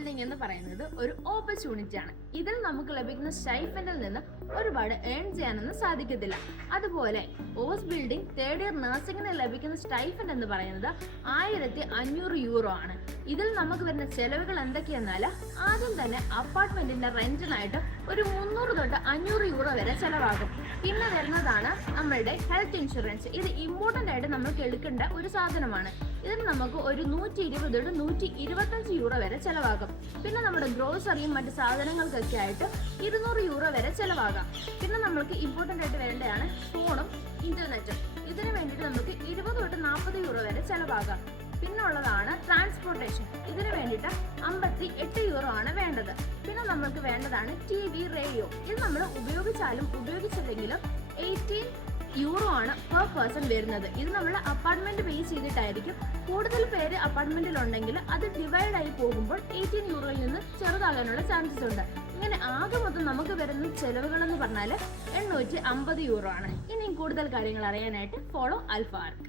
Building എന്ന് പറയുന്നത് ഒരു ഓപ്പർച്യൂണിറ്റി ആണ്. ഇതിൽ നമുക്ക് ലഭിക്കുന്ന സ്റ്റൈഫൻഡിൽ നിന്ന് ഒരുപാട് ഏൺ ചെയ്യാനൊന്നും സാധിക്കത്തില്ല. അതുപോലെ ഓസ് ബിൽഡിംഗ് തേർഡ് ഇയർ നഴ്സിംഗിന് ലഭിക്കുന്ന സ്റ്റൈഫൻഡ് എന്ന് പറയുന്നത് 1500 യൂറോ ആണ്. ഇതിൽ നമുക്ക് വരുന്ന ചെലവുകൾ എന്തൊക്കെയെന്നാൽ ആദ്യം തന്നെ അപ്പാർട്ട്മെന്റിന്റെ റെന്റിനായിട്ട് ഒരു 300 തൊട്ട് 500 യൂറോ വരെ ചെലവാകും. പിന്നെ വരുന്നതാണ് നമ്മളുടെ ഹെൽത്ത് ഇൻഷുറൻസ്. ഇത് ഇമ്പോർട്ടൻ്റ് ആയിട്ട് നമുക്ക് എടുക്കേണ്ട ഒരു സാധനമാണ്. ഇതിന് നമുക്ക് ഒരു 120 തൊട്ട് 125 യൂറോ വരെ ചെലവാകും. പിന്നെ നമ്മുടെ ഗ്രോസറിയും മറ്റ് സാധനങ്ങൾക്കൊക്കെ ആയിട്ട് 200 യൂറോ വരെ ചെലവാകാം. പിന്നെ നമ്മൾക്ക് ഇമ്പോർട്ടൻ്റ് ആയിട്ട് വരേണ്ടതാണ് ഫോണും ഇന്റർനെറ്റും. ഇതിന് വേണ്ടിയിട്ട് നമുക്ക് 20 തൊട്ട് 40 യൂറോ വരെ ചെലവാകാം. പിന്നെ ഉള്ളതാണ് ട്രാൻസ്പോർട്ടേഷൻ. ഇതിന് വേണ്ടിയിട്ട് 58 യൂറോ ആണ് വേണ്ടത്. പിന്നെ നമുക്ക് വേണ്ടതാണ് TV, റേഡിയോ. ഇത് നമ്മൾ ഉപയോഗിച്ചാലും ഉപയോഗിച്ചില്ലെങ്കിലും 18 യൂറോ ആണ് പെർ പേഴ്സൺ വരുന്നത്. ഇത് നമ്മൾ അപ്പാർട്ട്മെന്റ് ബേസ് ചെയ്തിട്ടായിരിക്കും. കൂടുതൽ പേര് അപ്പാർട്ട്മെന്റിലുണ്ടെങ്കിൽ അത് ഡിവൈഡ് ആയി പോകുമ്പോൾ 18 യൂറോയിൽ നിന്ന് ചെറുതാകാനുള്ള ചാൻസസ് ഉണ്ട്. ഇങ്ങനെ ആകെ മൊത്തം നമുക്ക് വരുന്ന ചെലവുകൾ എന്ന് പറഞ്ഞാൽ 850 യൂറോ ആണ്. ഇനിയും കൂടുതൽ കാര്യങ്ങൾ അറിയാനായിട്ട് ഫോളോ ആൽഫ ആർക്ക്.